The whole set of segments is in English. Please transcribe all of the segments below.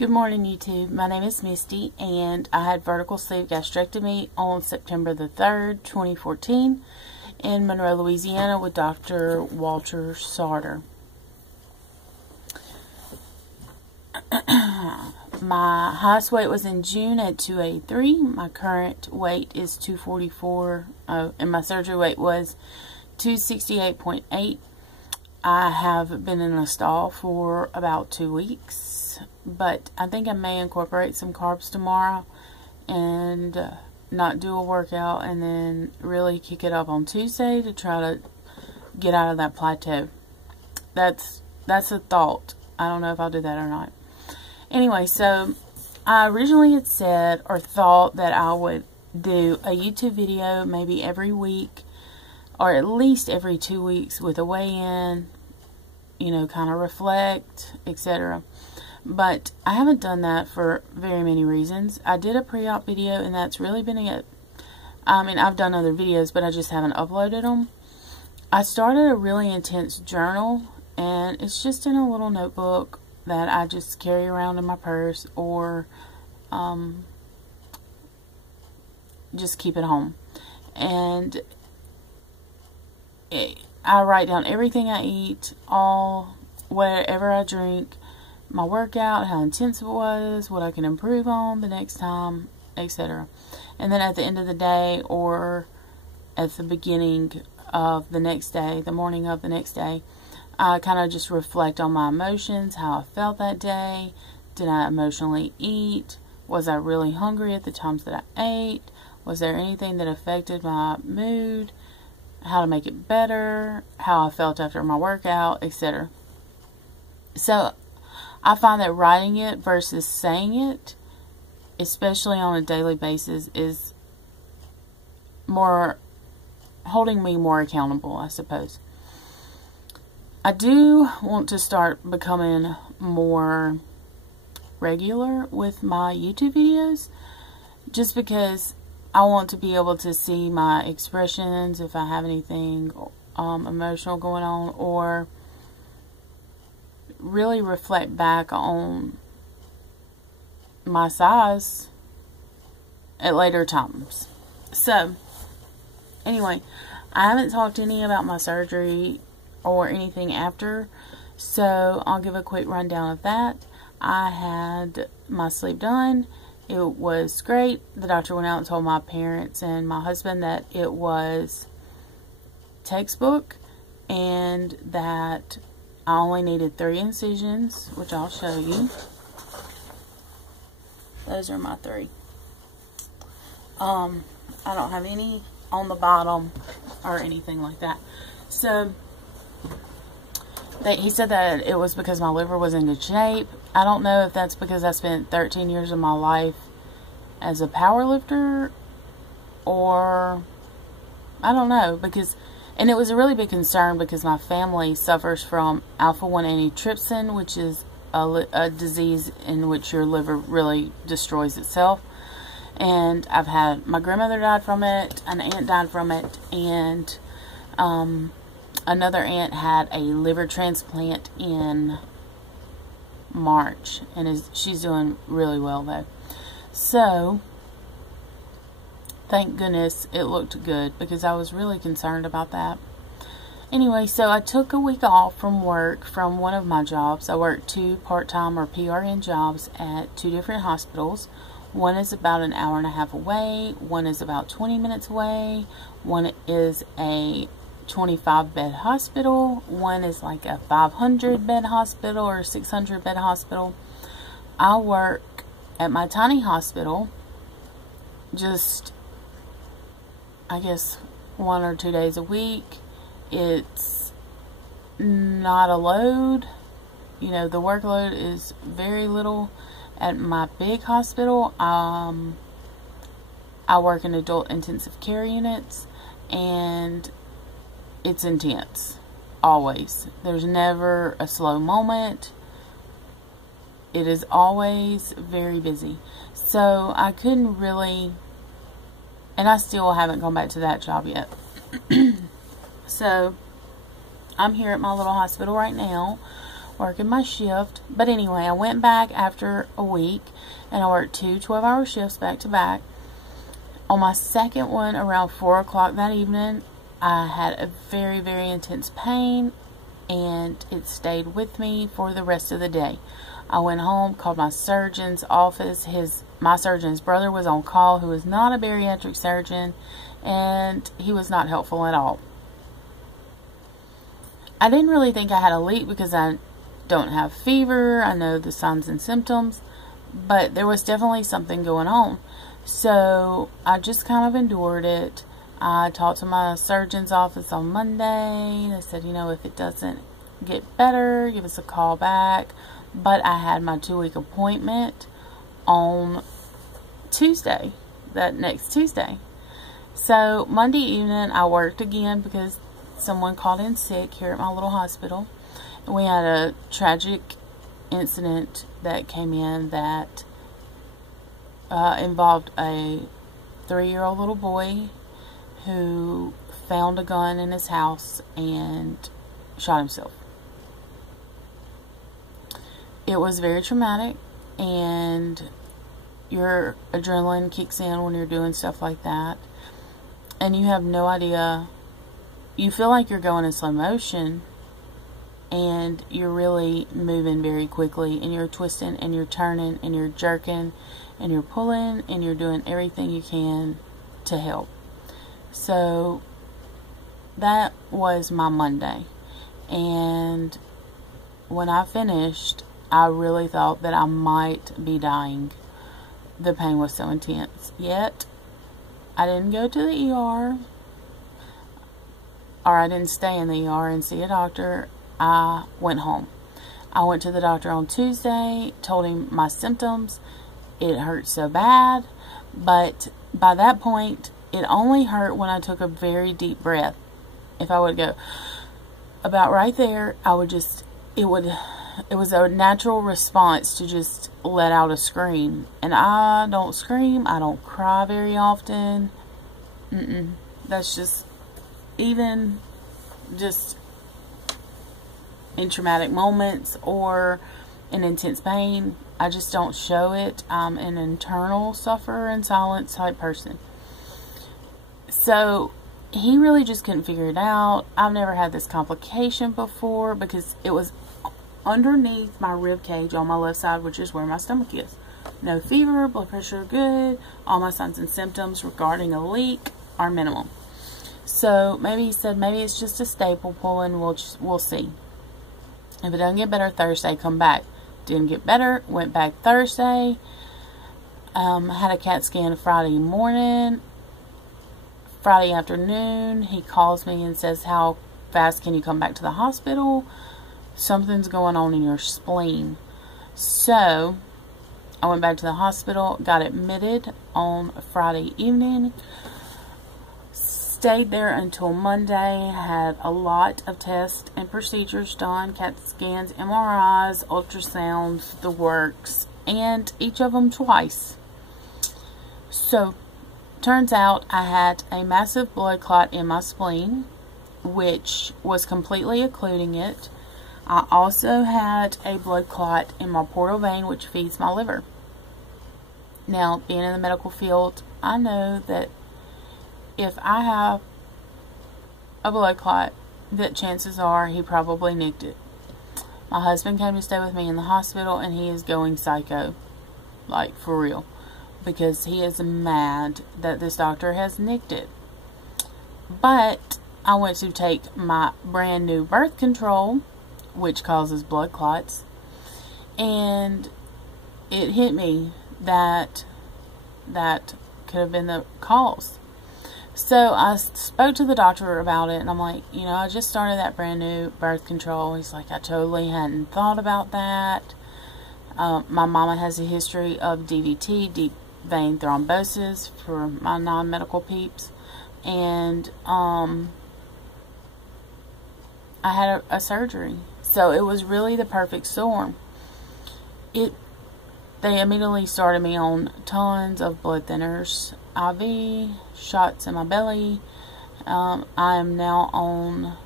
Good morning, YouTube. My name is Misty, and I had vertical sleeve gastrectomy on September the 3rd, 2014 in Monroe, Louisiana with Dr. Walter Sartor. My highest weight was in June at 283. My current weight is 244, and my surgery weight was 268.8. I have been in a stall for about 2 weeks, but I think I may incorporate some carbs tomorrow and not do a workout, and then really kick it up on Tuesday to try to get out of that plateau. That's a thought. I don't know if I'll do that or not. Anyway, so I originally had said or thought that I would do a YouTube video maybe every week, or at least every 2 weeks, with a weigh-in, you know, kind of reflect, etc. But I haven't done that for very many reasons. I did a pre-op video, and that's really been it. I mean, I've done other videos, but I just haven't uploaded them. I started a really intense journal, and it's just in a little notebook that I just carry around in my purse, or just keep at home. And I write down everything I eat, whatever I drink, my workout, how intense it was, what I can improve on the next time, etc. And then at the end of the day, or at the beginning of the next day, the morning of the next day, I kind of just reflect on my emotions, how I felt that day. Did I emotionally eat? Was I really hungry at the times that I ate? Was there anything that affected my mood? How to make it better, how I felt after my workout, etc. So I find that writing it versus saying it, especially on a daily basis, is more holding me more accountable, I suppose. I do want to start becoming more regular with my YouTube videos, just because I want to be able to see my expressions, if I have anything emotional going on, or really reflect back on my size at later times. So, anyway, I haven't talked to any about my surgery or anything after, so I'll give a quick rundown of that. I had my sleep done. It was great. The doctor went out and told my parents and my husband that it was textbook, and that I only needed 3 incisions, which I'll show you. Those are my 3. I don't have any on the bottom or anything like that. So he said that it was because my liver was in good shape. I don't know if that's because I spent 13 years of my life as a power lifter, or I don't know, and it was a really big concern because my family suffers from alpha-1 antitrypsin, which is a disease in which your liver really destroys itself. And I've had, my grandmother died from it, an aunt died from it, and another aunt had a liver transplant in March, and she's doing really well though. So thank goodness it looked good, because I was really concerned about that. Anyway, so I took a week off from work from one of my jobs. I worked 2 part-time or PRN jobs at 2 different hospitals. One is about an hour and a half away. One is about 20 minutes away. One is a 25-bed hospital. One is like a 500-bed hospital or 600-bed hospital. I work at my tiny hospital just, I guess, 1 or 2 days a week. It's not a load. You know, the workload is very little. At my big hospital, I work in adult intensive care units, and it's intense. Always. There's never a slow moment. It is always very busy. So I couldn't really, and I still haven't gone back to that job yet. So I'm here at my little hospital right now working my shift. But anyway, I went back after a week and I worked 2 12-hour shifts back to back. On my second one, around 4 o'clock that evening, I had a very, very intense pain, and it stayed with me for the rest of the day. I went home, called my surgeon's office. My surgeon's brother was on call, who is not a bariatric surgeon, and he was not helpful at all. I didn't really think I had a leak because I don't have fever. I know the signs and symptoms, but there was definitely something going on. So I just kind of endured it. I talked to my surgeon's office on Monday. They said, you know, if it doesn't get better, give us a call back. But I had my 2-week appointment on Tuesday, that next Tuesday. So Monday evening I worked again because someone called in sick here at my little hospital. And we had a tragic incident that came in that involved a 3-year-old little boy who found a gun in his house and shot himself. It was very traumatic, and your adrenaline kicks in when you're doing stuff like that, and you have no idea. You feel like you're going in slow motion, and you're really moving very quickly, and you're twisting and you're turning and you're jerking and you're pulling and you're doing everything you can to help. So that was my Monday, and when I finished, I really thought that I might be dying. The pain was so intense. Yet I didn't go to the ER, or I didn't stay in the ER and see a doctor. I went home. I went to the doctor on Tuesday, told him my symptoms. It hurt so bad, but by that point, it only hurt when I took a very deep breath. If I would go about right there, I would just, it was a natural response to just let out a scream. And I don't scream, I don't cry very often. That's just, even just in traumatic moments or in intense pain, I just don't show it. I'm an internal sufferer in silence type person. So he really just couldn't figure it out. I've never had this complication before because it was underneath my rib cage on my left side, which is where my stomach is. No fever, blood pressure good. All my signs and symptoms regarding a leak are minimal. So maybe he said maybe it's just a staple pulling. We'll see. If it doesn't get better Thursday, come back. Didn't get better. Went back Thursday. Had a CAT scan Friday morning. Friday afternoon, he calls me and says, how fast can you come back to the hospital? Something's going on in your spleen. So I went back to the hospital, got admitted on Friday evening, stayed there until Monday, had a lot of tests and procedures done, CAT scans, MRIs, ultrasounds, the works, and each of them twice. So turns out I had a massive blood clot in my spleen, which was completely occluding it. I also had a blood clot in my portal vein, which feeds my liver. Now, being in the medical field, I know that if I have a blood clot, that chances are he probably nicked it. My husband came to stay with me in the hospital, and he is going psycho, like for real, because he is mad that this doctor has nicked it. But I went to take my brand new birth control, which causes blood clots, and it hit me that that could have been the cause. So I spoke to the doctor about it, and I'm like, you know, I just started that brand new birth control. He's like, I totally hadn't thought about that. My mama has a history of DVT, deep vein thrombosis, for my non-medical peeps, and I had a surgery. So it was really the perfect storm. They immediately started me on tons of blood thinners, IV, shots in my belly. I am now on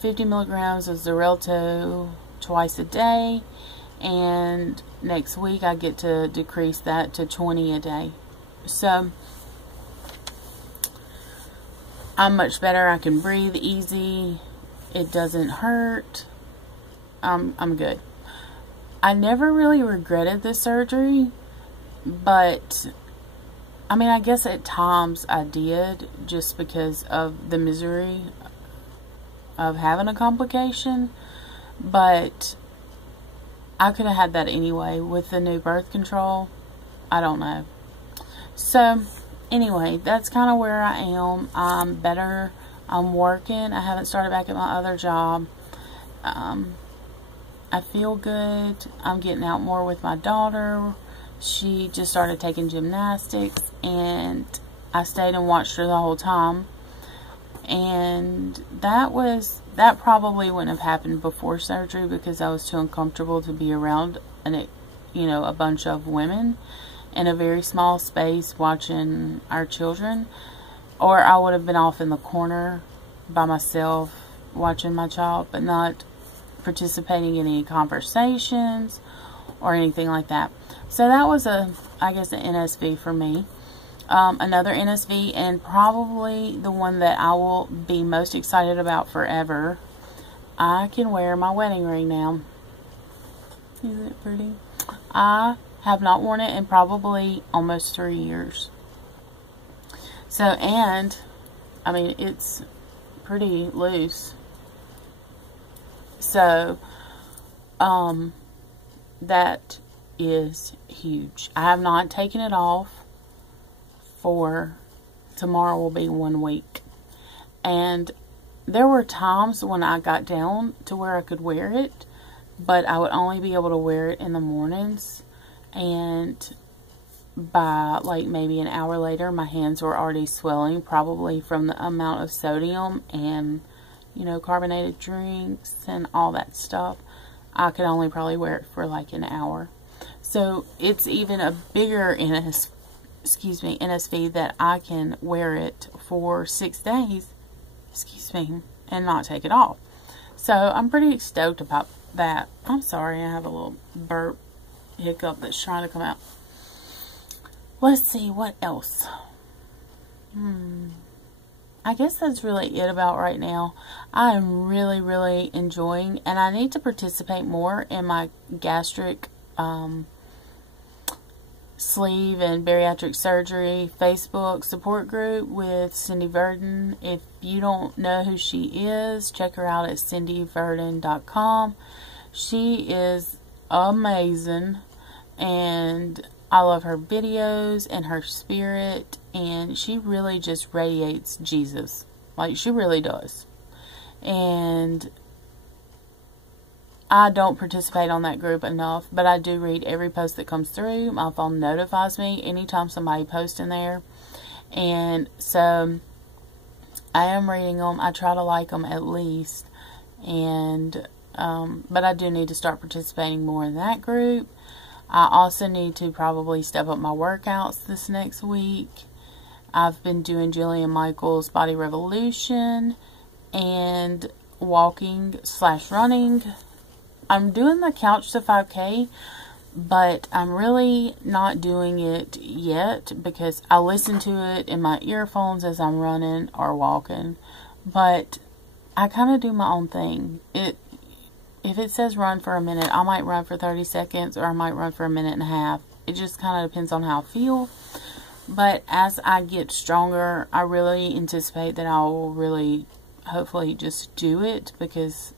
50 milligrams of Xarelto twice a day, and next week I get to decrease that to 20 a day. So I'm much better. I can breathe easy. It doesn't hurt. I'm good. I never really regretted the surgery, but I mean, I guess at times I did, just because of the misery of having a complication, but I could have had that anyway with the new birth control. I don't know. So anyway, that's kind of where I am. I'm better. I'm working. I haven't started back at my other job. I feel good. I'm getting out more with my daughter. She just started taking gymnastics, and I stayed and watched her the whole time. And that probably wouldn't have happened before surgery, because I was too uncomfortable to be around a bunch of women in a very small space watching our children. Or I would have been off in the corner by myself watching my child, but not participating in any conversations or anything like that. So that was I guess an NSV for me. Another NSV, and probably the one that I will be most excited about forever. I can wear my wedding ring now. Isn't it pretty? I have not worn it in probably almost 3 years. So, and I mean, it's pretty loose. So, that is huge. I have not taken it off for tomorrow will be 1 week. And there were times when I got down to where I could wear it, but I would only be able to wear it in the mornings, and by like maybe an hour later my hands were already swelling, probably from the amount of sodium and carbonated drinks and all that stuff. I could only probably wear it for like an hour. So it's even a bigger NSV that I can wear it for 6 days, and not take it off. So I'm pretty stoked about that. I'm sorry, I have a little burp hiccup that's trying to come out. Let's see, what else? I guess that's really it about right now. I am really, really enjoying, and I need to participate more in my gastric sleeve and bariatric surgery Facebook support group with Cindy Verdon. If you don't know who she is, check her out at cindyverdon.com. She is amazing, and I love her videos and her spirit, and she really just radiates Jesus. Like, she really does. And I don't participate on that group enough, but I do read every post that comes through. My phone notifies me anytime somebody posts in there. And so I am reading them. I try to like them at least. And but I do need to start participating more in that group. I also need to probably step up my workouts this next week. I've been doing Jillian Michaels' Body Revolution and walking/running. I'm doing the Couch to 5K, but I'm really not doing it yet because I listen to it in my earphones as I'm running or walking. But I kind of do my own thing. If it says run for a minute, I might run for 30 seconds or I might run for a minute and a half. It just kind of depends on how I feel. But as I get stronger, I really anticipate that I will really, hopefully, just do it, because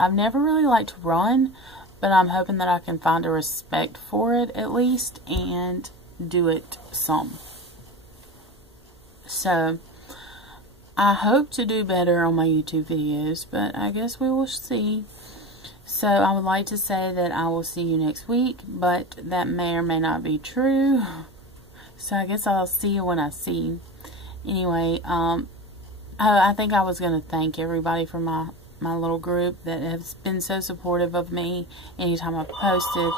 I've never really liked to run, but I'm hoping that I can find a respect for it at least and do it some. So I hope to do better on my YouTube videos, but I guess we will see. So I would like to say that I will see you next week, but that may or may not be true. So I guess I'll see you when I see you. Anyway, I think I was going to thank everybody for my little group that has been so supportive of me anytime I've posted.